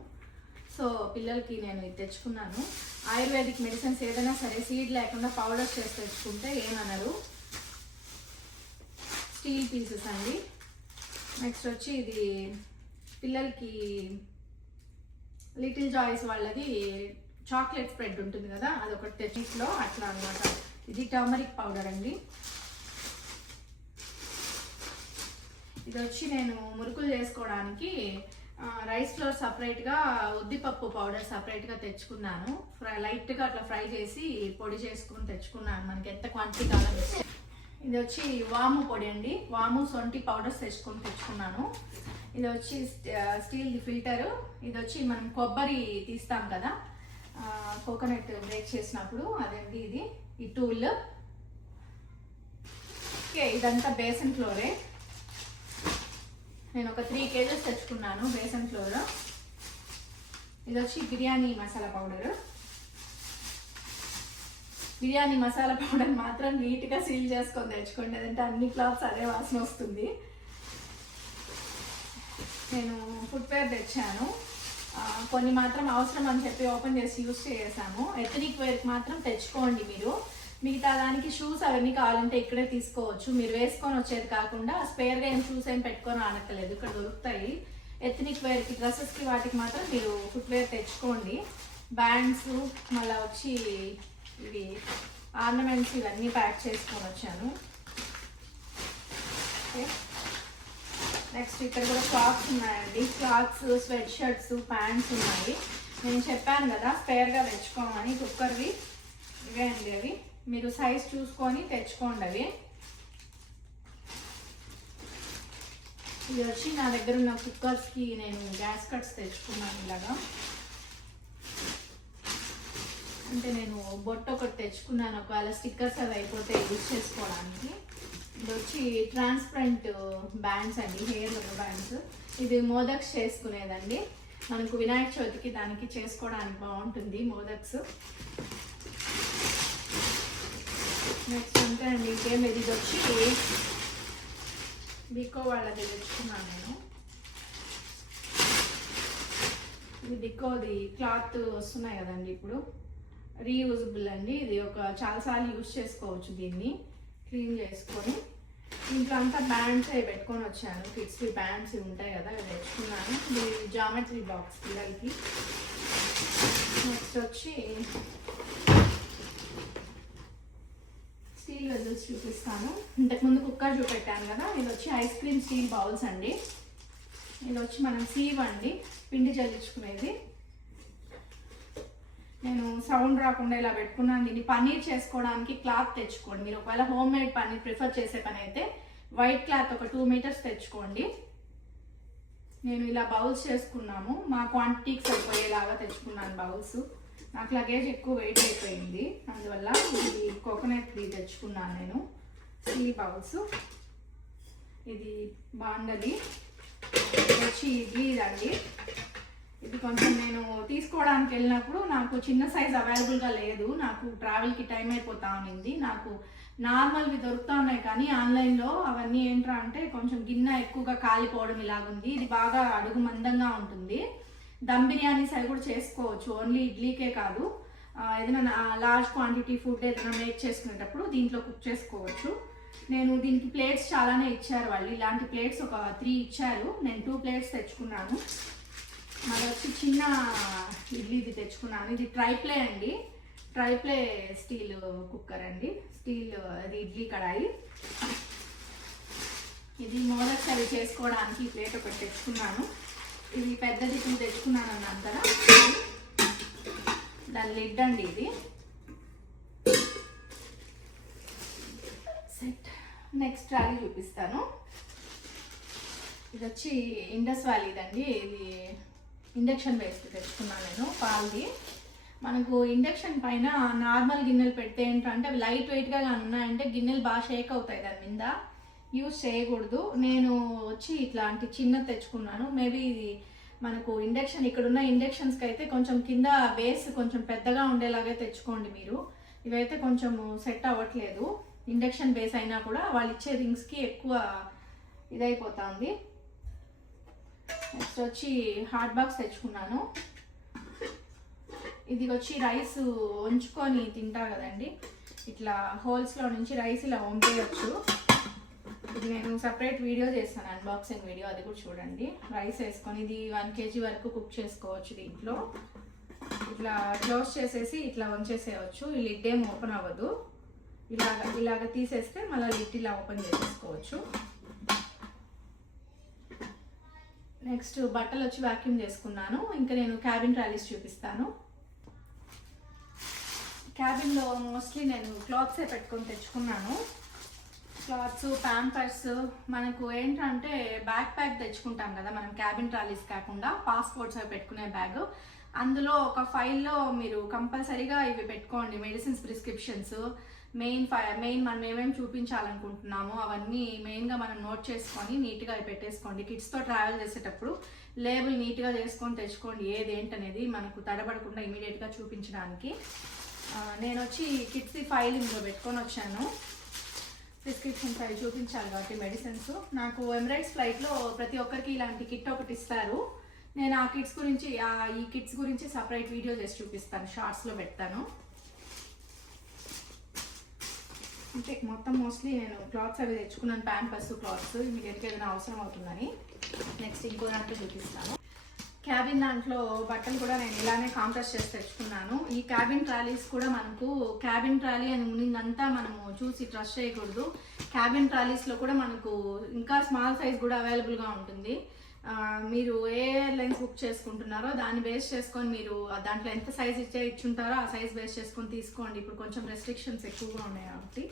సో పిల్లలకి నేను ఇది తెచ్చుకున్నాను. ఆయుర్వేదిక్ మెడిసిన్స్ ఏదైనా సరే సీడ్ లేకుండా పౌడర్ చేసి తెచ్చుకుంటే ఏమనరు. స్టీల్ పీసెస్ అండి. నెక్స్ట్ వచ్చి ఇది పిల్లలకి లిటిల్ జాయ్స్ వాళ్ళది చాక్లెట్ స్ప్రెడ్ ఉంటుంది కదా, అదొకటి తెచ్చిలో అట్లా అనమాట. ఇది టర్మరిక్ పౌడర్ అండి. ఇది వచ్చి నేను మురుకులు చేసుకోవడానికి రైస్ ఫ్లోర్ సపరేట్గా, ఉద్దిపప్పు పౌడర్ సపరేట్గా తెచ్చుకున్నాను. లైట్గా అట్లా ఫ్రై చేసి పొడి చేసుకుని తెచ్చుకున్నాను, మనకి ఎంత క్వాంటిటీ కావాలో. ఇది వచ్చి వాము పొడి అండి, వాము సొంటి పౌడర్స్ తెచ్చుకున్నాను. ఇది వచ్చి స్టీల్ ఫిల్టరు. ఇది వచ్చి మనం కొబ్బరి తీస్తాం కదా, కోకోనట్ బ్రేక్ చేసినప్పుడు అదండి ఇది, ఈ టూల్. ఓకే, ఇదంతా బేసన్ ఫ్లోరే. నేను ఒక 3 kgs తెచ్చుకున్నాను బేసన్ ఫ్లోర్. ఇది వచ్చి బిర్యానీ మసాలా పౌడర్. బిర్యానీ మసాలా పౌడర్ మాత్రం నీట్గా సీల్ చేసుకొని తెచ్చుకోండి, అదంటే అన్ని క్లాత్స్ అదే వాసన వస్తుంది. నేను ఫుట్వేర్ తెచ్చాను, కొన్ని మాత్రం అవసరం అని చెప్పి ఓపెన్ చేసి యూజ్ చేసాము. ఎథనిక్ వేర్కి మాత్రం తెచ్చుకోండి మీరు. మిగతా దానికి షూస్ అవన్నీ కావాలంటే ఇక్కడే తీసుకోవచ్చు. మీరు వేసుకొని వచ్చేది కాకుండా స్పేర్గా ఏం షూస్ ఏం పెట్టుకొని ఆనక్కలేదు, ఇక్కడ దొరుకుతాయి. ఎథనిక్ వేర్కి, డ్రెస్సెస్కి వాటికి మాత్రం మీరు ఫుట్వేర్ తెచ్చుకోండి. బ్యాండ్స్, మళ్ళీ వచ్చి ఇవి ఆర్నమెంట్స్ ఇవన్నీ ప్యాక్ చేసుకొని వచ్చాను. ఓకే, నెక్స్ట్ ఇక్కడ కూడా క్లాత్స్ ఉన్నాయండి. క్లాత్స్, స్వెట్ షర్ట్స్, ప్యాంట్స్ ఉన్నాయి. నేను చెప్పాను కదా స్పేర్గా తెచ్చుకోమని, కుక్కర్వి ఇవే అండి అవి. మీరు సైజ్ చూసుకొని తెచ్చుకోండి అవి. ఇది వచ్చి నా దగ్గర ఉన్న కుక్కర్స్కి నేను గ్యాస్ కట్స్ తెచ్చుకున్నాను ఇలాగా. అంటే నేను బొట్టు ఒకటి తెచ్చుకున్నాను, ఒకవేళ స్టిక్కర్స్ అవి అయిపోతే యూజ్ చేసుకోవడానికి. ఇది వచ్చి ట్రాన్స్పరెంట్ బ్యాండ్స్ అండి, హెయిర్ బ్యాండ్స్. ఇది మోదక్స్ చేసుకునేదండి, మనకు వినాయక చవితికి దానికి చేసుకోవడానికి బాగుంటుంది మోదక్స్. నెక్స్ట్ అంతే అండి, ఇంకేం లేదు. ఇది వచ్చి బికో వాళ్ళది తెచ్చుకున్నాను నేను. ఇది బికోది క్లాత్ వస్తున్నాయి కదండి ఇప్పుడు, రీయూజబుల్ అండి. ఇది ఒక చాలాసార్లు యూజ్ చేసుకోవచ్చు, దీన్ని క్లీన్ చేసుకొని. ఇంట్లో అంతా బ్యాండ్స్ అవి పెట్టుకొని వచ్చాను, కిడ్స్కి బ్యాండ్స్ ఉంటాయి కదా అవి తెచ్చుకున్నాను. ఇది జామెట్రీ బాక్స్ పిల్లలకి. నెక్స్ట్ వచ్చి స్టీల్ వెజల్స్ చూపిస్తాను. ఇంతకుముందు కుక్కర్ చూపెట్టాను కదా, ఇది వచ్చి ఐస్ క్రీమ్ స్టీల్ బౌల్స్ అండి. ఇది వచ్చి మనం సీవ్ అండి, పిండి జల్లించుకునేది. నేను సౌండ్ రాకుండా ఇలా పెట్టుకున్నాను. దీన్ని పన్నీర్ చేసుకోవడానికి క్లాత్ తెచ్చుకోండి. మీరు ఒకవేళ హోమ్ మేడ్ పన్నీర్ ప్రిఫర్ చేసే పని అయితే వైట్ క్లాత్ ఒక 2 మీటర్స్ తెచ్చుకోండి. నేను ఇలా బౌల్స్ చేసుకున్నాము, మా క్వాంటిటీకి సరిపోయేలాగా తెచ్చుకున్నాను బౌల్స్. నాకు లగేజ్ ఎక్కువ వెయిట్ అయిపోయింది, అందువల్ల ఇది కోకోనట్ది తెచ్చుకున్నాను నేను. Steel bowls. ఇది బాండలి. ఇది వచ్చి ఇడ్లీ అండి. ఇది కొంచెం నేను తీసుకోవడానికి వెళ్ళినప్పుడు నాకు చిన్న సైజ్ అవైలబుల్గా లేదు, నాకు ట్రావెల్కి టైం అయిపోతా ఉన్నింది. నాకు నార్మల్వి దొరుకుతూ ఉన్నాయి, కానీ ఆన్లైన్లో అవన్నీ ఏంట్రా అంటే కొంచెం గిన్నె ఎక్కువగా కాలిపోవడం ఇలాగుంది. ఇది బాగా అడుగు మందంగా ఉంటుంది. దమ్ బిర్యానీస్ అవి కూడా చేసుకోవచ్చు, ఓన్లీ ఇడ్లీకే కాదు. ఏదైనా లార్జ్ క్వాంటిటీ ఫుడ్ ఏదైనా మేక్ చేసుకునేటప్పుడు దీంట్లో కుక్ చేసుకోవచ్చు. నేను దీనికి ప్లేట్స్ చాలానే ఇచ్చారు వాళ్ళు. ఇలాంటి ప్లేట్స్ ఒక 3 ఇచ్చారు. నేను 2 ప్లేట్స్ తెచ్చుకున్నాను. మరి వచ్చి చిన్న ఇడ్లీది తెచ్చుకున్నాను. ఇది ట్రైప్లే అండి, ట్రైప్లే స్టీల్ కుక్కర్ అండి, స్టీల్ అది ఇడ్లీ కడాయి. ఇది మోదక్స్ అవి చేసుకోవడానికి ఈ ప్లేట్ ఒకటి తెచ్చుకున్నాను. ఇది పెద్దది 2 తెచ్చుకున్నాను అన్నాను కదా, దాని లిడ్ అండి ఇది. సెట్. నెక్స్ట్ ట్రాలీ చూపిస్తాను. ఇది వచ్చి ఇండస్ వ్యాలీదండి. ఇది ఇండక్షన్ బేస్డ్ తెచ్చుకున్నాను నేను, పాల్ది. మనకు ఇండక్షన్ పైన నార్మల్ గిన్నెలు పెడితే ఏంటంటే అవి లైట్ వెయిట్గా ఉన్నాయంటే గిన్నెలు బాగా షేక్ అవుతాయి, దాని మీద యూజ్ చేయకూడదు. నేను వచ్చి ఇట్లాంటి చిన్నది తెచ్చుకున్నాను. మేబీ ఇది మనకు ఇండక్షన్ ఇక్కడున్న ఇండక్షన్స్కి అయితే కొంచెం కింద బేస్ కొంచెం పెద్దగా ఉండేలాగే తెచ్చుకోండి మీరు. ఇవైతే కొంచెం సెట్ అవ్వట్లేదు. ఇండక్షన్ బేస్ అయినా కూడా వాళ్ళు ఇచ్చే రింగ్స్కి ఎక్కువ ఇదైపోతుంది. నెక్స్ట్ వచ్చి హాట్ బాక్స్ తెచ్చుకున్నాను. ఇది వచ్చి రైస్ వంచుకొని తింటారు కదండి, ఇట్లా హోల్స్లో నుంచి రైస్ ఇలా వంపేయచ్చు. ఇది నేను సపరేట్ వీడియో చేస్తాను, అన్బాక్సింగ్ వీడియో, అది కూడా చూడండి. రైస్ వేసుకొని ఇది 1 kg వరకు కుక్ చేసుకోవచ్చు. దీంట్లో ఇట్లా క్లోజ్ చేసేసి ఇట్లా వంచేసేయచ్చు. ఈ లిడ్ ఏం ఓపెన్ అవ్వదు. ఇలాగ తీసేస్తే మళ్ళీ లిడ్ ఇలా ఓపెన్ చేసేసుకోవచ్చు. నెక్స్ట్ బట్టలు వచ్చి వాక్యూమ్ చేసుకున్నాను. ఇంకా నేను క్యాబిన్ ట్రాలీస్ చూపిస్తాను. క్యాబిన్లో మోస్ట్లీ నేను క్లాత్సే పెట్టుకొని తెచ్చుకున్నాను. Clothes, Pampers. మనకు ఏంటంటే బ్యాక్ ప్యాక్ తెచ్చుకుంటాం కదా మనం, క్యాబిన్ ట్రాలీస్ కాకుండా పాస్పోర్ట్స్ అవి పెట్టుకునే బ్యాగ్. అందులో ఒక ఫైల్లో మీరు కంపల్సరీగా ఇవి పెట్టుకోండి, మెడిసిన్స్, ప్రిస్క్రిప్షన్స్, మెయిన్ మనం ఏమేమి చూపించాలనుకుంటున్నామో అవన్నీ మెయిన్గా మనం నోట్ చేసుకొని నీట్గా అవి పెట్టేసుకోండి. కిడ్స్తో ట్రావెల్ చేసేటప్పుడు లేబుల్ నీట్గా చేసుకొని తెచ్చుకోండి, ఏదేంటనేది మనకు తడబడకుండా ఇమీడియట్గా చూపించడానికి. నేను వచ్చి కిడ్స్ ఫైల్ ఇందులో పెట్టుకొని వచ్చాను. ప్రిస్క్రిప్షన్ ఫైల్ చూపించాలి కాబట్టి మెడిసిన్స్. నాకు ఎమిరేట్స్ ఫ్లైట్లో ప్రతి ఒక్కరికి ఇలాంటి కిట్ ఒకటి ఇస్తారు. నేను ఆ కిట్స్ గురించి ఈ కిట్స్ గురించి సపరేట్ వీడియో చేసి చూపిస్తాను, షార్ట్స్లో పెడతాను. అంటే మొత్తం మోస్ట్లీ నేను క్లాత్స్ అవి తెచ్చుకున్నాను, ప్యాంపర్స్, క్లాత్స్ ఇమీడియట్గా ఏదైనా అవసరం అవుతుందని. నెక్స్ట్ ఇంకో దాంట్లో చూపిస్తాను. క్యాబిన్ దాంట్లో బట్టలు కూడా నేను ఇలానే కాంప్రెస్ చేసి తెచ్చుకున్నాను. ఈ క్యాబిన్ ట్రాలీస్ కూడా మనకు క్యాబిన్ ట్రాలీ అని ఉన్నంతా మనము చూసి ట్రస్ట్ చేయకూడదు. క్యాబిన్ ట్రాలీస్లో కూడా మనకు ఇంకా స్మాల్ సైజ్ కూడా అవైలబుల్గా ఉంటుంది. మీరు ఏ ఎయిర్లైన్స్ బుక్ చేసుకుంటున్నారో దాన్ని బేస్ చేసుకొని మీరు దాంట్లో ఎంత సైజ్ ఇచ్చుంటారో ఆ సైజ్ బేస్ చేసుకొని తీసుకోండి. ఇప్పుడు కొంచెం రెస్ట్రిక్షన్స్ ఎక్కువగా ఉన్నాయి కాబట్టి.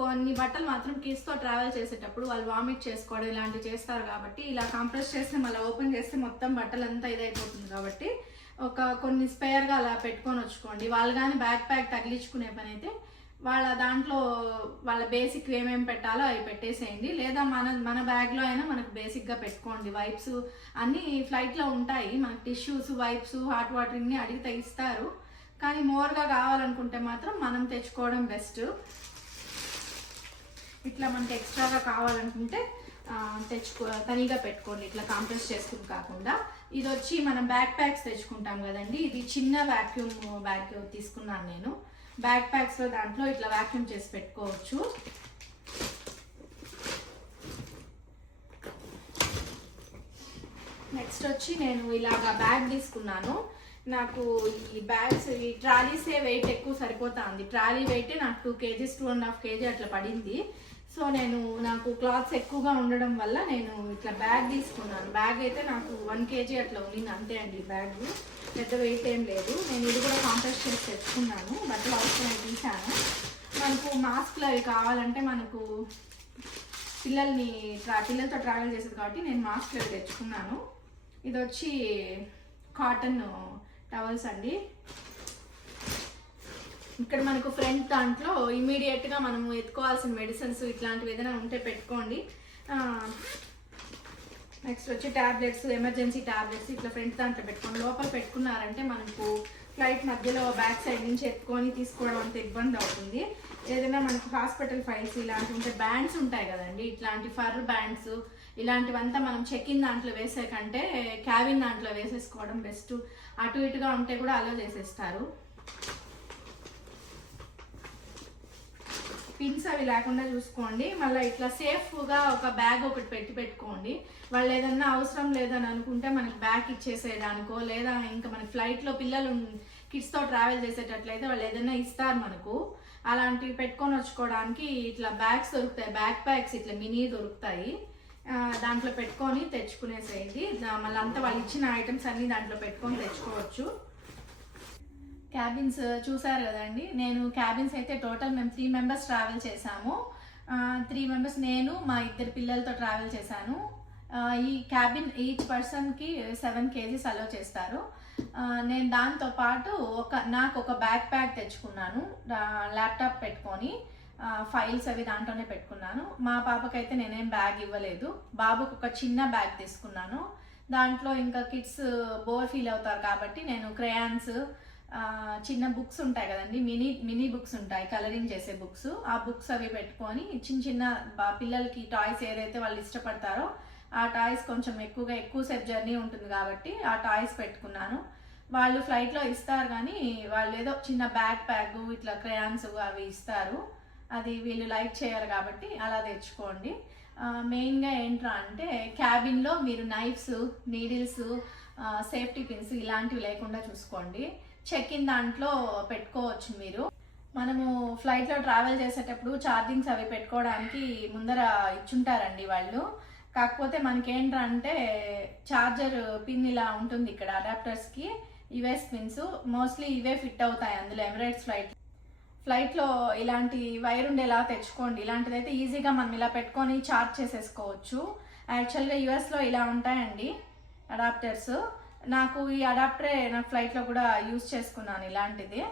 కొన్ని బట్టలు మాత్రం కిడ్స్తో ట్రావెల్ చేసేటప్పుడు వాళ్ళు వామిట్ చేసుకోవడం ఇలాంటివి చేస్తారు కాబట్టి ఇలా కంప్రెస్ చేస్తే మళ్ళీ ఓపెన్ చేస్తే మొత్తం బట్టలు అంతా ఇదైపోతుంది కాబట్టి కొన్ని స్పేర్గా అలా పెట్టుకొని వచ్చుకోండి. వాళ్ళు కానీ బ్యాక్ ప్యాక్ తగిలించుకునే పని అయితే వాళ్ళ దాంట్లో వాళ్ళ బేసిక్ ఏమేమి పెట్టాలో అవి పెట్టేసేయండి. లేదా మన బ్యాగ్లో అయినా మనకు బేసిక్గా పెట్టుకోండి. వైప్స్ అన్నీ ఫ్లైట్లో ఉంటాయి, మనకు టిష్యూస్, వైప్స్, హాట్ వాటర్ ఇన్ని అడిగితే ఇస్తారు. కానీ మోర్గా కావాలనుకుంటే మాత్రం మనం తెచ్చుకోవడం బెస్ట్. ఇట్లా మనకి ఎక్స్ట్రాగా కావాలనుకుంటే తనిగా పెట్టుకోండి, ఇట్లా కాంప్రెస్ చేసుకుని కాకుండా. ఇది వచ్చి మనం బ్యాక్ ప్యాక్స్ తెచ్చుకుంటాం కదండి, ఇది చిన్న వ్యాక్యూమ్ బ్యాగ్ తీసుకున్నాను నేను. బ్యాక్ ప్యాక్స్లో దాంట్లో ఇట్లా వ్యాక్యూమ్ చేసి పెట్టుకోవచ్చు. నెక్స్ట్ వచ్చి నేను ఇలాగా బ్యాగ్ తీసుకున్నాను. నాకు ఈ బ్యాగ్స్ ఈ ట్రాలీసే వెయిట్ ఎక్కువ సరిపోతుంది. ట్రాలీ వెయిటే నాకు 2 kgs 2.5 kg అట్లా పడింది. సో నాకు క్లాత్స్ ఎక్కువగా ఉండడం వల్ల నేను ఇట్లా బ్యాగ్ తీసుకున్నాను. బ్యాగ్ అయితే నాకు 1 kg అట్లా ఉంది అంతే అండి. బ్యాగ్ పెద్ద వెయిట్ ఏం లేదు. నేను ఇది కూడా కాంప్రెస్ చేసి తెచ్చుకున్నాను. బట్టలు అవసరం తీసాను. మనకు మాస్క్లు అవి కావాలంటే మనకు పిల్లలతో ట్రావెల్ చేసేది కాబట్టి నేను మాస్క్లు అవి తెచ్చుకున్నాను. ఇది వచ్చి కాటన్ టవల్స్ అండి. ఇక్కడ మనకు ఫ్రంట్ దాంట్లో ఇమీడియట్గా మనము ఎత్తుకోవాల్సిన మెడిసిన్స్ ఇట్లాంటివి ఏదైనా ఉంటే పెట్టుకోండి. నెక్స్ట్ వచ్చి ట్యాబ్లెట్స్, ఎమర్జెన్సీ ట్యాబ్లెట్స్ ఇట్లా ఫ్రంట్ దాంట్లో పెట్టుకోండి. లోపల పెట్టుకున్నారంటే మనకు ఫ్లైట్ మధ్యలో బ్యాక్ సైడ్ నుంచి ఎత్తుకొని తీసుకోవడం అంత ఇబ్బంది అవుతుంది. ఏదైనా మనకు హాస్పిటల్ ఫైల్స్ ఇలాంటివి ఉంటే బ్యాండ్స్ ఉంటాయి కదండి, ఇట్లాంటి ఫర్ బ్యాండ్స్ ఇలాంటివంతా మనం చెక్ ఇన్ దాంట్లో వేసే కంటే క్యాబిన్ దాంట్లో వేసేసుకోవడం బెస్ట్. అటు ఇటుగా ఉంటే కూడా అలో చేసేస్తారు. పిన్స్ అవి లేకుండా చూసుకోండి. మళ్ళీ ఇట్లా సేఫ్గా ఒక బ్యాగ్ ఒకటి పెట్టుకోండి. వాళ్ళు ఏదన్నా అవసరం లేదని అనుకుంటే మనకి బ్యాగ్ ఇచ్చేసేయడానికో, లేదా ఇంకా మనకి ఫ్లైట్లో పిల్లలు కిడ్స్తో ట్రావెల్ చేసేటట్లయితే వాళ్ళు ఏదైనా ఇస్తారు మనకు. అలాంటివి పెట్టుకొని వచ్చుకోవడానికి ఇట్లా బ్యాగ్స్ దొరుకుతాయి, బ్యాక్ ప్యాక్స్ ఇట్లా మినీ దొరుకుతాయి. దాంట్లో పెట్టుకొని తెచ్చుకునేసేయండి. మళ్ళీ అంతా వాళ్ళు ఇచ్చిన ఐటమ్స్ అన్నీ దాంట్లో పెట్టుకొని తెచ్చుకోవచ్చు. క్యాబిన్స్ చూసారు కదండి. నేను క్యాబిన్స్ అయితే టోటల్ మేము 3 మెంబర్స్ ట్రావెల్ చేసాము. 3 మెంబర్స్ నేను మా 2 పిల్లలతో ట్రావెల్ చేశాను. ఈ క్యాబిన్ ఈచ్ పర్సన్కి 7 kgs అలో చేస్తారు. నేను దాంతోపాటు నాకు ఒక బ్యాక్ ప్యాక్ తెచ్చుకున్నాను. ల్యాప్టాప్ పెట్టుకొని ఫైల్స్ అవి దాంట్లోనే పెట్టుకున్నాను. మా పాపకైతే నేనేం బ్యాగ్ ఇవ్వలేదు. బాబుకు ఒక చిన్న బ్యాగ్ తీసుకున్నాను. దాంట్లో ఇంకా కిడ్స్ బోర్ ఫీల్ అవుతారు కాబట్టి నేను క్రేయాన్స్, చిన్న బుక్స్ ఉంటాయి కదండి, మినీ బుక్స్ ఉంటాయి, కలరింగ్ చేసే బుక్స్. ఆ బుక్స్ అవి పెట్టుకొని చిన్న పిల్లలకి టాయ్స్ ఏదైతే వాళ్ళు ఇష్టపడతారో ఆ టాయ్స్ కొంచెం ఎక్కువసేపు జర్నీ ఉంటుంది కాబట్టి ఆ టాయ్స్ పెట్టుకున్నాను. వాళ్ళు ఫ్లైట్లో ఇస్తారు కానీ వాళ్ళు ఏదో చిన్న బ్యాక్ ప్యాక్ ఇట్లా క్రేయాన్స్ అవి ఇస్తారు. అది వీళ్ళు లైక్ చేయాలి కాబట్టి అలా తెచ్చుకోండి. మెయిన్గా ఏంట్రా అంటే క్యాబిన్లో మీరు నైఫ్స్, నీడిల్స్, సేఫ్టీ పిన్స్ ఇలాంటివి లేకుండా చూసుకోండి. చెక్ ఇన్ దాంట్లో పెట్టుకోవచ్చు మీరు. మనము ఫ్లైట్లో ట్రావెల్ చేసేటప్పుడు ఛార్జింగ్స్ అవి పెట్టుకోవడానికి ముందర ఇచ్చుంటారండి వాళ్ళు. కాకపోతే మనకేంటంటే ఛార్జర్ పిన్ ఇలా ఉంటుంది ఇక్కడ అడాప్టర్స్కి, ఇవే పిన్స్ మోస్ట్లీ ఇవే ఫిట్ అవుతాయి అందులో. ఎమిరేట్స్ ఫ్లైట్లో ఇలాంటి వైర్ ఉండేలా తెచ్చుకోండి. ఇలాంటిదైతే ఈజీగా మనం ఇలా పెట్టుకొని ఛార్జ్ చేసేసుకోవచ్చు. యాక్చువల్గా యూఎస్లో ఇలా ఉంటాయండి అడాప్టర్స్. నాకు ఈ అడాప్టరే నాకు ఫ్లైట్లో కూడా యూజ్ చేసుకున్నాను ఇలాంటిది.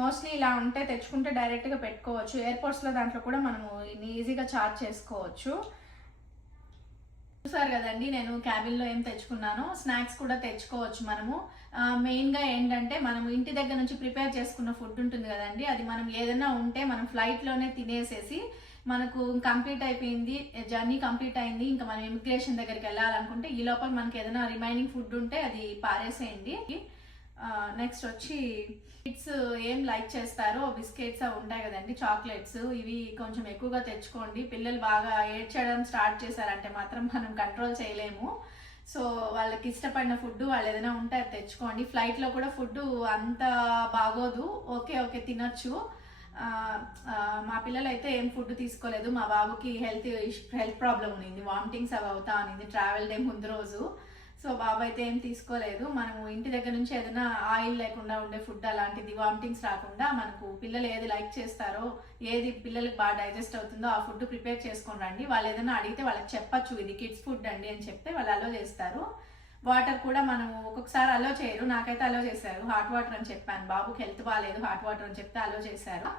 మోస్ట్లీ ఇలా ఉంటే తెచ్చుకుంటే డైరెక్ట్గా పెట్టుకోవచ్చు. ఎయిర్పోర్ట్స్లో దాంట్లో కూడా మనము ఈజీగా ఛార్జ్ చేసుకోవచ్చు. చూసారు కదండి నేను క్యాబిన్లో ఏం తెచ్చుకున్నానో. స్నాక్స్ కూడా తెచ్చుకోవచ్చు మనము. మెయిన్గా ఏంటంటే మనము ఇంటి దగ్గర నుంచి ప్రిపేర్ చేసుకున్న ఫుడ్ ఉంటుంది కదండి, అది మనం ఏదైనా ఉంటే మనం ఫ్లైట్లోనే తినేసేసి మనకు కంప్లీట్ అయిపోయింది, జర్నీ కంప్లీట్ అయింది, ఇంకా మనం ఇమిగ్రేషన్ దగ్గరికి వెళ్ళాలనుకుంటే ఈ లోపల మనకి ఏదైనా రిమైనింగ్ ఫుడ్ ఉంటే అది పారేసేయండి. నెక్స్ట్ వచ్చి కిడ్స్ ఏం లైక్ చేస్తారో బిస్కెట్స్ అవి ఉంటాయి కదండి, చాక్లెట్స్, ఇవి కొంచెం ఎక్కువగా తెచ్చుకోండి. పిల్లలు బాగా ఏడ్చడం స్టార్ట్ చేశారంటే మాత్రం మనం కంట్రోల్ చేయలేము. సో వాళ్ళకి ఇష్టపడిన ఫుడ్ వాళ్ళు ఏదైనా ఉంటే అది తెచ్చుకోండి. ఫ్లైట్లో కూడా ఫుడ్ అంత బాగోదు, ఓకే తినొచ్చు. మా పిల్లలు అయితే ఏం ఫుడ్ తీసుకోలేదు. మా బాబుకి హెల్త్ ప్రాబ్లం ఉంది, వామిటింగ్స్ అవి అవుతా ఉంది ట్రావెల్ డే ముందు రోజు. సో బాబు అయితే ఏం తీసుకోలేదు. మనము ఇంటి దగ్గర నుంచి ఏదైనా ఆయిల్ లేకుండా ఉండే ఫుడ్ అలాంటిది, వామిటింగ్స్ రాకుండా మనకు పిల్లలు ఏది లైక్ చేస్తారో, ఏది పిల్లలకి బాగా డైజెస్ట్ అవుతుందో ఆ ఫుడ్ ప్రిపేర్ చేసుకొని రండి. వాళ్ళు ఏదైనా అడిగితే వాళ్ళకి చెప్పచ్చు ఇది కిడ్స్ ఫుడ్ అండి అని చెప్తే వాళ్ళు అలో చేస్తారు. వాటర్ కూడా మనం ఒక్కొక్కసారి అలో చేయరు, నాకైతే అలో చేశారు. హాట్ వాటర్ అని చెప్పాను, బాబుకి హెల్త్ బాగాలేదు, హాట్ వాటర్ అని చెప్తే అలో చేశారు.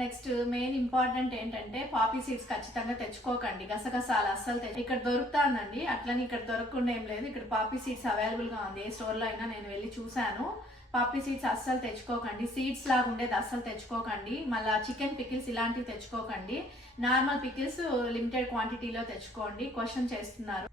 నెక్స్ట్ మెయిన్ ఇంపార్టెంట్ ఏంటంటే పాపీ సీడ్స్ ఖచ్చితంగా తెచ్చుకోకండి. గసగసాలు అస్సలు ఇక్కడ దొరుకుతుందండి, అట్లని ఇక్కడ దొరకకుండా ఏం లేదు. ఇక్కడ పాపీ సీడ్స్ అవైలబుల్గా ఉంది, ఏ స్టోర్లో అయినా నేను వెళ్ళి చూశాను. పాపీ సీడ్స్ అస్సలు తెచ్చుకోకండి, సీడ్స్ లాగా ఉండేది అస్సలు తెచ్చుకోకండి. మళ్ళీ చికెన్ పికిల్స్ ఇలాంటివి తెచ్చుకోకండి. నార్మల్ పికిల్స్ లిమిటెడ్ క్వాంటిటీలో తెచ్చుకోండి. క్వశ్చన్ చేస్తున్నారు.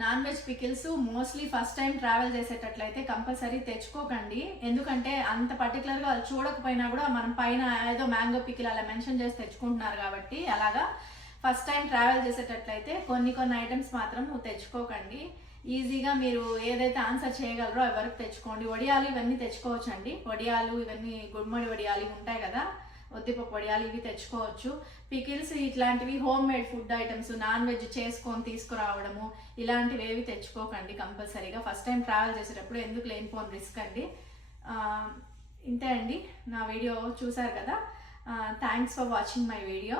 Non veg pickles mostly first time travel చేసేటట్లయితే కంపల్సరీ తెచ్చుకోకండి. ఎందుకంటే అంత పర్టికులర్గా వాళ్ళు చూడకపోయినా కూడా మనం పైన ఏదో మ్యాంగో పికిల్ అలా మెన్షన్ చేసి తెచ్చుకుంటున్నారు కాబట్టి అలాగా ఫస్ట్ టైం ట్రావెల్ చేసేటట్లయితే కొన్ని ఐటమ్స్ మాత్రం తెచ్చుకోకండి. ఈజీగా మీరు ఏదైతే ఆన్సర్ చేయగలరో ఎవరికి తెచ్చుకోండి. వడియాలు ఇవన్నీ తెచ్చుకోవచ్చండి. వడియాలు ఇవన్నీ గుమ్మడి వడియాలు ఉంటాయి కదా, ఉద్దిపప్పు వడియాలు ఇవి తెచ్చుకోవచ్చు. పికిల్స్ ఇట్లాంటివి home made food items non veg చేసుకొని తీసుకురావడము ఇలాంటివి ఏవి తెచ్చుకోకండి కంపల్సరీగా. ఫస్ట్ టైం ట్రావెల్ చేసేటప్పుడు ఎందుకు లేనిపోని రిస్క్ అండి. ఇంతే అండి, నా వీడియో చూసారు కదా. Thanks for watching my video.